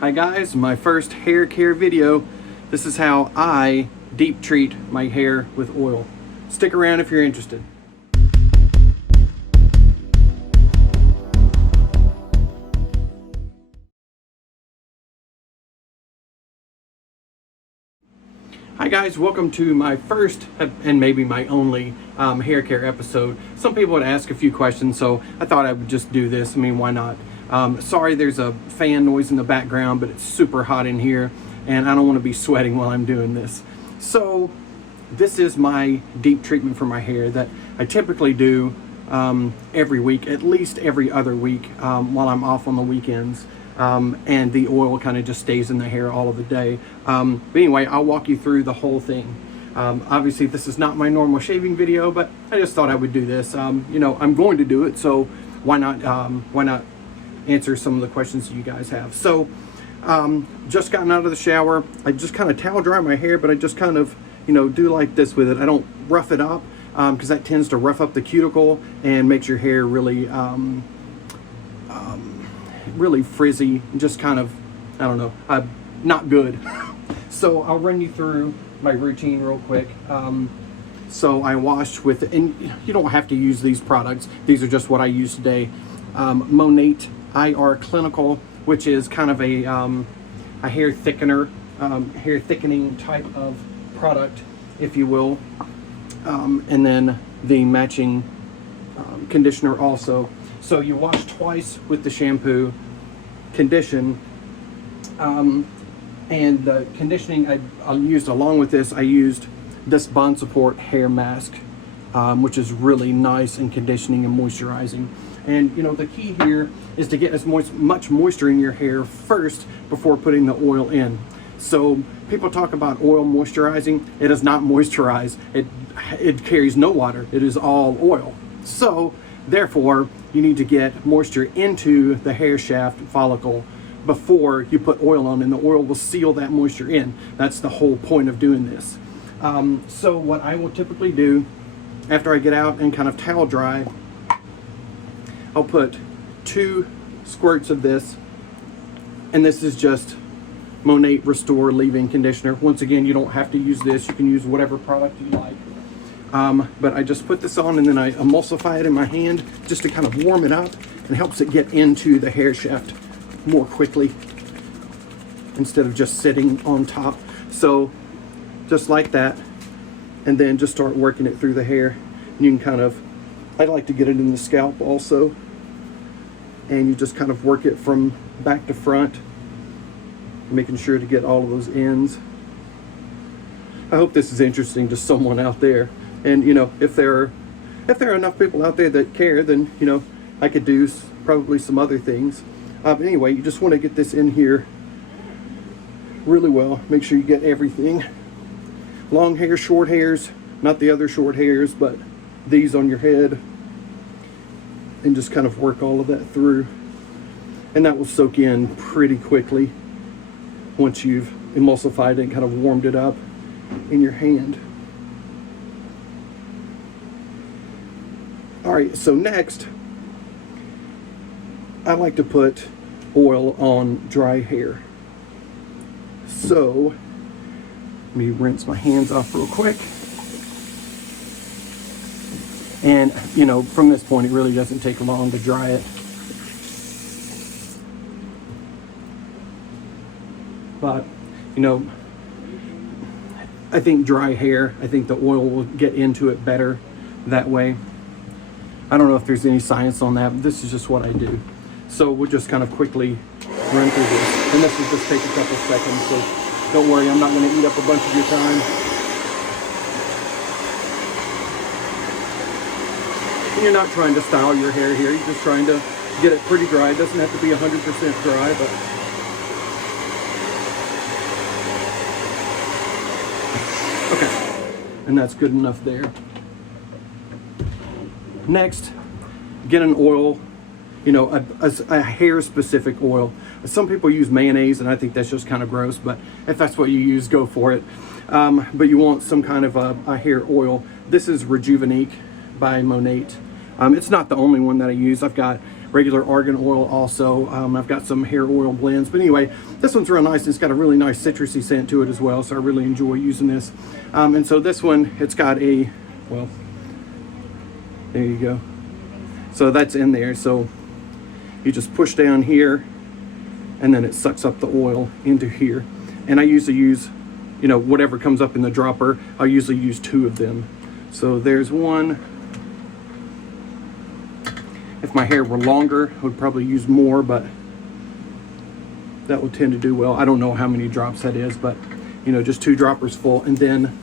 Hi guys, my first hair care video. This is how I deep treat my hair with oil. Stick around if you're interested. Hi guys, welcome to my first and maybe my only hair care episode. Some people would ask a few questions, so I thought I would just do this. I mean, why not? Sorry there's a fan noise in the background, but it's super hot in here and I don't want to be sweating while I'm doing this. So this is my deep treatment for my hair that I typically do every week, at least every other week while I'm off on the weekends. And the oil kind of just stays in the hair all of the day. But anyway, I'll walk you through the whole thing. Obviously this is not my normal shaving video, but I just thought I would do this. You know, I'm going to do it, so why not answer some of the questions that you guys have. So just gotten out of the shower. I just kind of towel dry my hair, but I just kind of, you know, do like this with it. I don't rough it up because that tends to rough up the cuticle and makes your hair really really frizzy, just kind of, I don't know, not good. So I'll run you through my routine real quick. So I wash with, and you don't have to use these products, these are just what I use today. Monate IR Clinical, which is kind of a hair thickener, hair thickening type of product, if you will. And then the matching conditioner also. So you wash twice with the shampoo, condition, and the conditioning I used along with this, I used this Bond Support hair mask, which is really nice and conditioning and moisturizing. And you know, the key here is to get as much moisture in your hair first before putting the oil in. So people talk about oil moisturizing. It does not moisturize. It carries no water. It is all oil. So therefore, you need to get moisture into the hair shaft follicle before you put oil on, and the oil will seal that moisture in. That's the whole point of doing this. So what I will typically do after I get out and kind of towel dry, I'll put 2 squirts of this, and this is just Monate Restore Leave-In Conditioner. Once again, you don't have to use this. You can use whatever product you like. But I just put this on and then I emulsify it in my hand just to kind of warm it up, and helps it get into the hair shaft more quickly instead of just sitting on top. So just like that, and then just start working it through the hair. And you can kind of, I like to get it in the scalp also, and you just kind of work it from back to front, making sure to get all of those ends. I hope this is interesting to someone out there. And you know, if there are enough people out there that care, then you know, I could do probably some other things. Anyway, you just want to get this in here really well. Make sure you get everything. Long hair, short hairs, not the other short hairs, but these on your head. And just kind of work all of that through. And that will soak in pretty quickly once you've emulsified it and kind of warmed it up in your hand. All right, so next, I like to put oil on dry hair. So, let me rinse my hands off real quick. And, you know, from this point, it really doesn't take long to dry it. But, you know, I think dry hair, I think the oil will get into it better that way. I don't know if there's any science on that, but this is just what I do. So we'll just kind of quickly run through this. And this will just take a couple seconds, so don't worry, I'm not going to eat up a bunch of your time. And you're not trying to style your hair here, you're just trying to get it pretty dry. It doesn't have to be 100% dry, but okay. And that's good enough there. Next, get an oil, you know, a hair-specific oil. Some people use mayonnaise, and I think that's just kind of gross, but if that's what you use, go for it. But you want some kind of a hair oil. This is Rejuvenate by Monate. It's not the only one that I use. I've got regular argan oil also. I've got some hair oil blends, but anyway, this one's real nice. It's got a really nice citrusy scent to it as well, so I really enjoy using this. And so this one, it's got a, well, there you go. So that's in there. So you just push down here and then it sucks up the oil into here. And I usually use, you know, whatever comes up in the dropper. I'll usually use 2 of them. So there's one. If my hair were longer, I would probably use more, but that would tend to do well. I don't know how many drops that is, but you know, just 2 droppers full. And then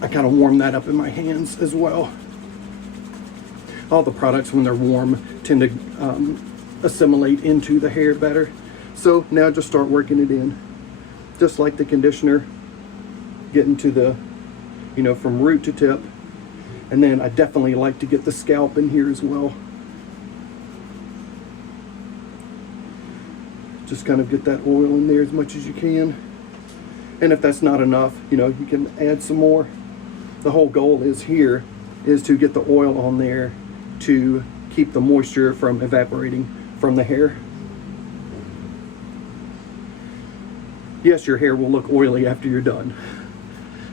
I kind of warm that up in my hands as well. All the products, when they're warm, tend to assimilate into the hair better. So now just start working it in. Just like the conditioner, getting to the, you know, from root to tip. And then I definitely like to get the scalp in here as well. Just kind of get that oil in there as much as you can. And if that's not enough, you know, you can add some more. The whole goal is here is to get the oil on there to keep the moisture from evaporating from the hair. Yes, your hair will look oily after you're done.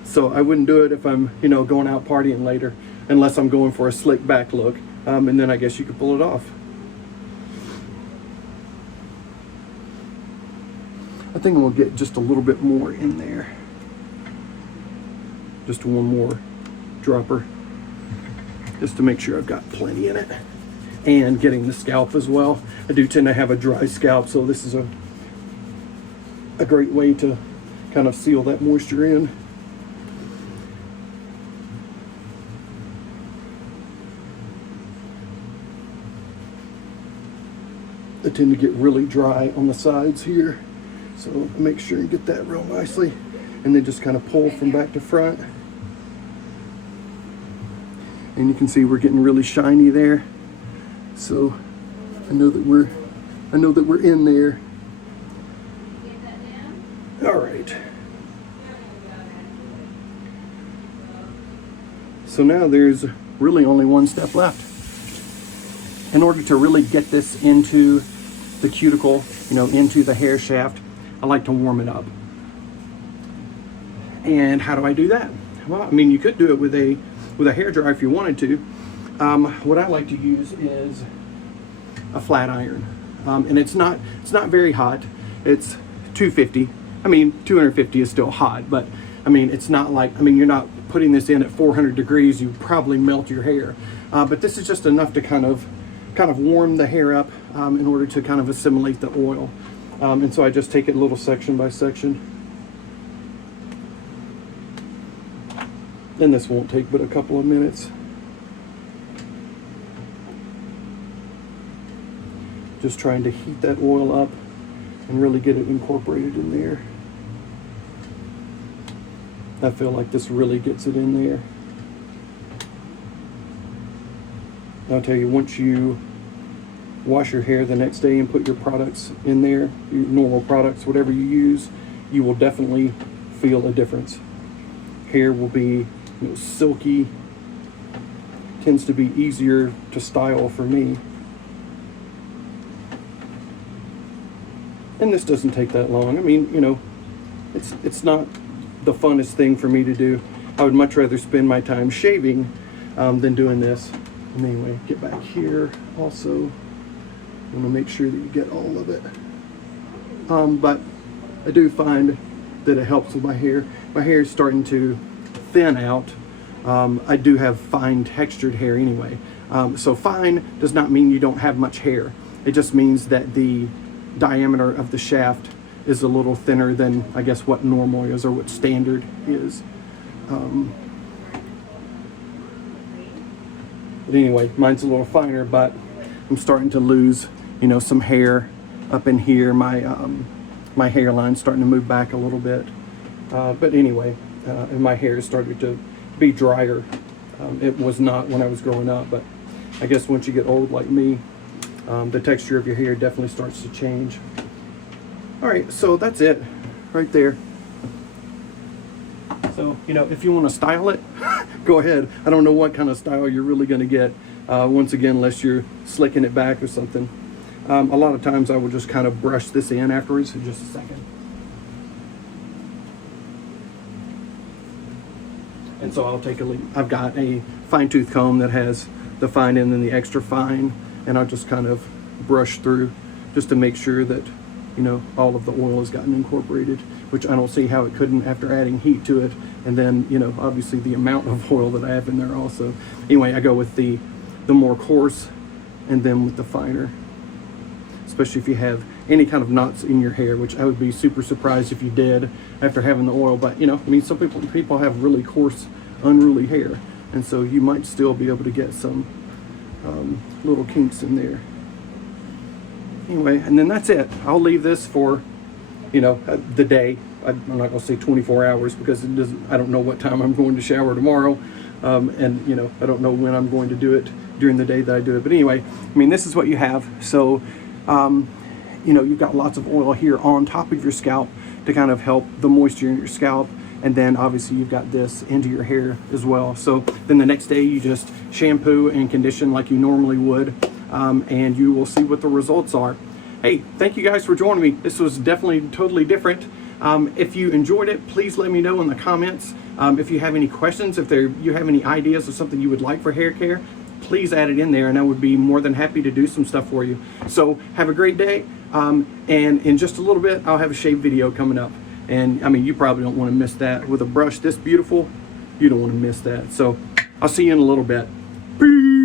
So I wouldn't do it if I'm, you know, going out partying later, unless I'm going for a slick back look. And then I guess you could pull it off. I think we'll get just a little bit more in there. Just one more dropper, just to make sure I've got plenty in it. And getting the scalp as well. I do tend to have a dry scalp, so this is a great way to kind of seal that moisture in. I tend to get really dry on the sides here, so make sure you get that real nicely, and then just kind of pull from back to front. And you can see we're getting really shiny there. So I know that we're in there. All right. So now there's really only one step left. In order to really get this into the cuticle, you know, into the hair shaft, I like to warm it up. And how do I do that? Well, I mean, you could do it with a hair dryer if you wanted to. What I like to use is a flat iron, and it's not very hot. It's 250. I mean, 250 is still hot, but I mean, it's not like, I mean, you're not putting this in at 400 degrees. You probably melt your hair, but this is just enough to kind of warm the hair up in order to kind of assimilate the oil. And so I just take it a little section by section. And this won't take but a couple of minutes. Just trying to heat that oil up and really get it incorporated in there. I feel like this really gets it in there. I'll tell you, once you wash your hair the next day and put your products in there, your normal products, whatever you use, you will definitely feel a difference. Hair will be, you know, silky, tends to be easier to style for me. And this doesn't take that long. I mean, you know, it's not the funnest thing for me to do. I would much rather spend my time shaving than doing this. And anyway, get back here also. I want to make sure that you get all of it. But I do find that it helps with my hair. My hair is starting to thin out. I do have fine textured hair anyway. So fine does not mean you don't have much hair. It just means that the diameter of the shaft is a little thinner than, I guess, what normal is or what standard is. But anyway, mine's a little finer, but I'm starting to lose, you know, some hair up in here. My hairline's starting to move back a little bit. But anyway, and my hair is starting to be drier. It was not when I was growing up, but I guess once you get old like me, the texture of your hair definitely starts to change. All right, so that's it right there. So, you know, if you want to style it, go ahead. I don't know what kind of style you're really going to get, once again, unless you're slicking it back or something. A lot of times I will just kind of brush this in afterwards. In just a second. And so I'll take a leak. I've got a fine tooth comb that has the fine and then the extra fine, and I'll just kind of brush through just to make sure that, you know, all of the oil has gotten incorporated, which I don't see how it couldn't after adding heat to it. And then, you know, obviously the amount of oil that I have in there also. Anyway, I go with the more coarse and then with the finer, especially if you have any kind of knots in your hair, which I would be super surprised if you did after having the oil. But, you know, I mean, some people have really coarse, unruly hair, and so you might still be able to get some little kinks in there. Anyway, and then that's it. I'll leave this for, you know, the day. I'm not going to say 24 hours because it doesn't. I don't know what time I'm going to shower tomorrow, and you know, I don't know when I'm going to do it during the day that I do it. But anyway, I mean, this is what you have. So, you know, you've got lots of oil here on top of your scalp to kind of help the moisture in your scalp. And then obviously you've got this into your hair as well. So then the next day you just shampoo and condition like you normally would, and you will see what the results are. Hey, thank you guys for joining me. This was definitely totally different. If you enjoyed it, please let me know in the comments. If you have any questions, if you have any ideas of something you would like for hair care, please add it in there, and I would be more than happy to do some stuff for you. So have a great day, and in just a little bit I'll have a shave video coming up, and I mean, you probably don't want to miss that. With a brush this beautiful, you don't want to miss that. So I'll see you in a little bit. Peace.